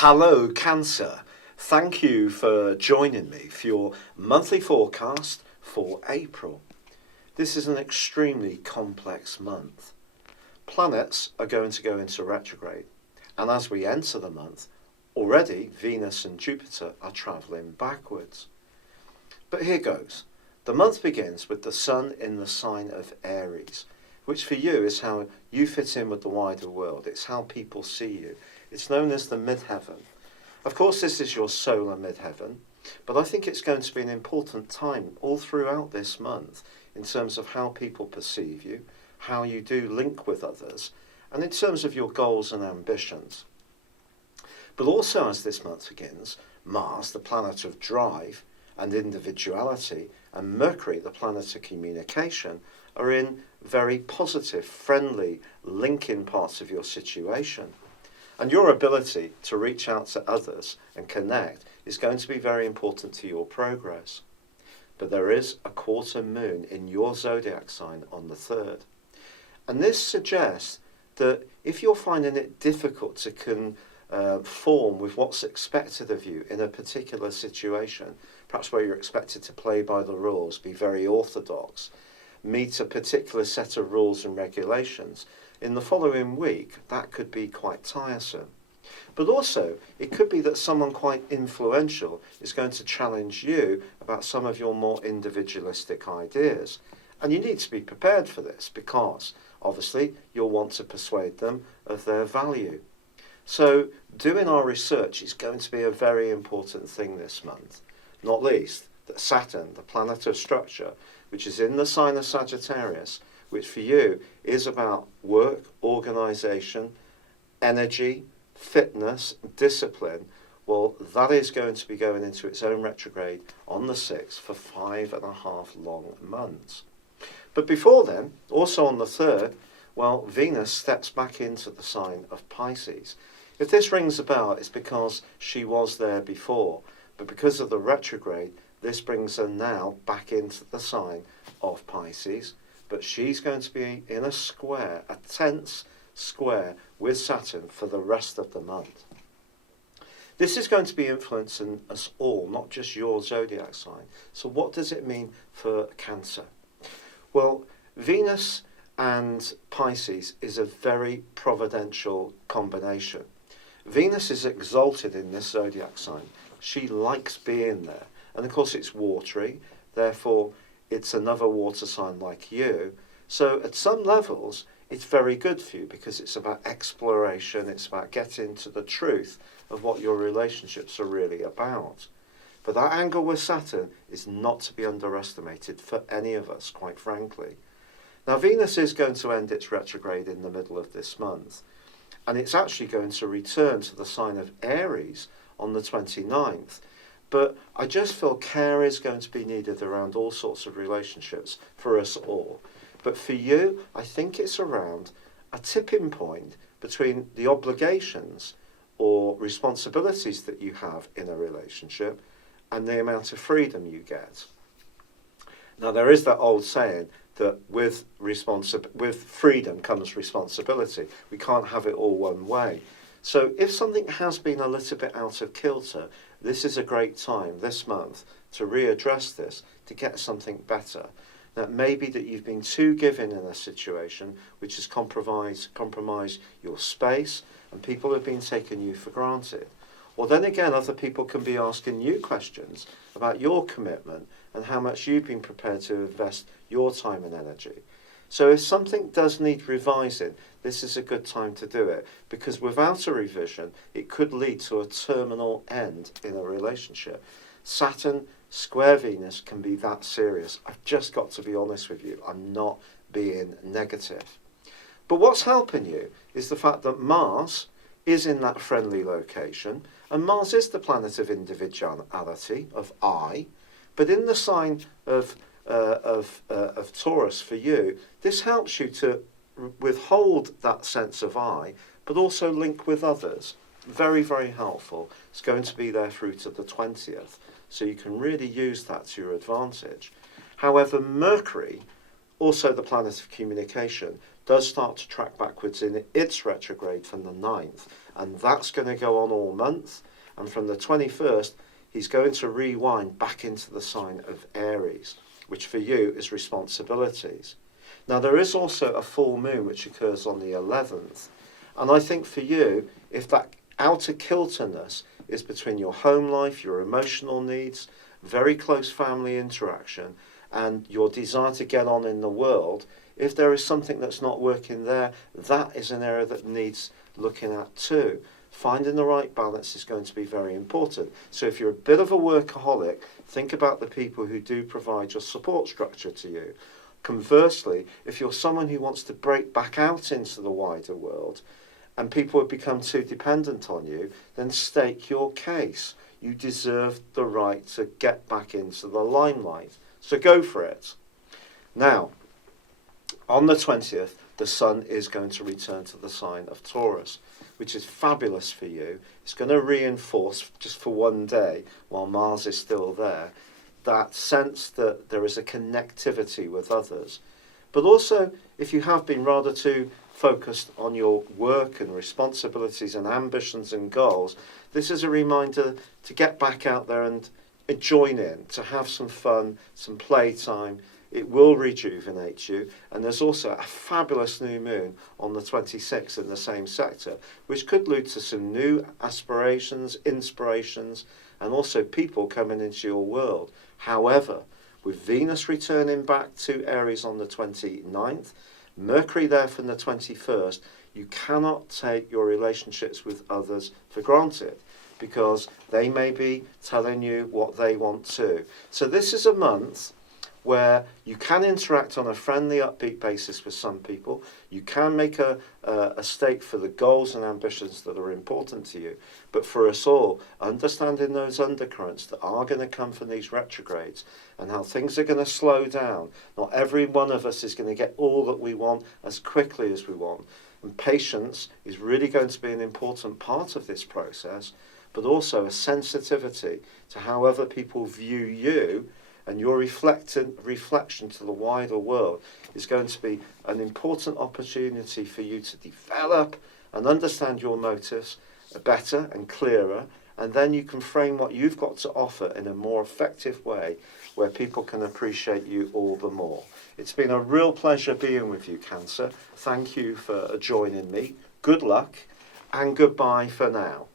Hello, Cancer. Thank you for joining me for your monthly forecast for April. This is an extremely complex month. Planets are going to go into retrograde, and as we enter the month, already Venus and Jupiter are travelling backwards. But here goes. The month begins with the Sun in the sign of Aries, which for you is how you fit in with the wider world. It's how people see you. It's known as the midheaven. Of course, this is your solar midheaven, but I think it's going to be an important time all throughout this month in terms of how people perceive you, how you do link with others, and in terms of your goals and ambitions. But also as this month begins, Mars, the planet of drive and individuality, and Mercury, the planet of communication, are in very positive, friendly, linking parts of your situation. And your ability to reach out to others and connect is going to be very important to your progress. But there is a quarter moon in your zodiac sign on the 3rd. And this suggests that if you're finding it difficult to conform with what's expected of you in a particular situation, perhaps where you're expected to play by the rules, be very orthodox, meet a particular set of rules and regulations, in the following week that could be quite tiresome. But also it could be that someone quite influential is going to challenge you about some of your more individualistic ideas. And you need to be prepared for this because obviously you'll want to persuade them of their value. So doing our research is going to be a very important thing this month. Not least that Saturn, the planet of structure, which is in the sign of Sagittarius, which for you is about work, organisation, energy, fitness, discipline, well, that is going to be going into its own retrograde on the 6th for 5.5 long months. But before then, also on the 3rd, well, Venus steps back into the sign of Pisces. If this rings a bell, it's because she was there before, but because of the retrograde, this brings her now back into the sign of Pisces. But she's going to be in a square, a tense square with Saturn for the rest of the month. This is going to be influencing us all, not just your zodiac sign. So what does it mean for Cancer? Well, Venus and Pisces is a very providential combination. Venus is exalted in this zodiac sign. She likes being there. And of course it's watery, therefore it's another water sign like you. So at some levels, it's very good for you because it's about exploration, it's about getting to the truth of what your relationships are really about. But that angle with Saturn is not to be underestimated for any of us, quite frankly. Now Venus is going to end its retrograde in the middle of this month, and it's actually going to return to the sign of Aries on the 29th. But I just feel care is going to be needed around all sorts of relationships for us all. But for you, I think it's around a tipping point between the obligations or responsibilities that you have in a relationship and the amount of freedom you get. Now, there is that old saying that with freedom comes responsibility. We can't have it all one way. So if something has been a little bit out of kilter, this is a great time this month to readdress this, to get something better. That may be that you've been too giving in a situation which has compromised your space and people have been taking you for granted. Or then again, other people can be asking you questions about your commitment and how much you've been prepared to invest your time and energy. So if something does need revising, this is a good time to do it, because without a revision, it could lead to a terminal end in a relationship. Saturn square Venus can be that serious. I've just got to be honest with you. I'm not being negative. But what's helping you is the fact that Mars is in that friendly location, and Mars is the planet of individuality, of I, but in the sign of Taurus for you, this helps you to withhold that sense of I, but also link with others. Very, very helpful. It's going to be there through to the 20th, so you can really use that to your advantage. However, Mercury, also the planet of communication, does start to track backwards in its retrograde from the 9th, and that's going to go on all month. And from the 21st, he's going to rewind back into the sign of Aries, which for you is responsibilities. Now, there is also a full moon which occurs on the 11th, and I think for you, if that outer kilterness is between your home life, your emotional needs, very close family interaction, and your desire to get on in the world, if there is something that's not working there, that is an area that needs looking at too. Finding the right balance is going to be very important. So if you're a bit of a workaholic, think about the people who do provide your support structure to you. Conversely, if you're someone who wants to break back out into the wider world and people have become too dependent on you, then stake your case. You deserve the right to get back into the limelight. So go for it. Now, on the 20th, the sun is going to return to the sign of Taurus, which is fabulous for you. It's going to reinforce, just for one day, while Mars is still there, that sense that there is a connectivity with others. But also, if you have been rather too focused on your work and responsibilities and ambitions and goals, this is a reminder to get back out there and join in, to have some fun, some playtime. It will rejuvenate you. And there's also a fabulous new moon on the 26th in the same sector, which could lead to some new aspirations, inspirations, and also people coming into your world. However, with Venus returning back to Aries on the 29th, Mercury there from the 21st, you cannot take your relationships with others for granted, because they may be telling you what they want to. So this is a month where you can interact on a friendly, upbeat basis with some people. You can make a stake for the goals and ambitions that are important to you. But for us all, understanding those undercurrents that are going to come from these retrogrades and how things are going to slow down. Not every one of us is going to get all that we want as quickly as we want. And patience is really going to be an important part of this process, but also a sensitivity to how other people view you, and your reflection to the wider world is going to be an important opportunity for you to develop and understand your motives better and clearer, and then you can frame what you've got to offer in a more effective way where people can appreciate you all the more. It's been a real pleasure being with you, Cancer. Thank you for joining me. Good luck and goodbye for now.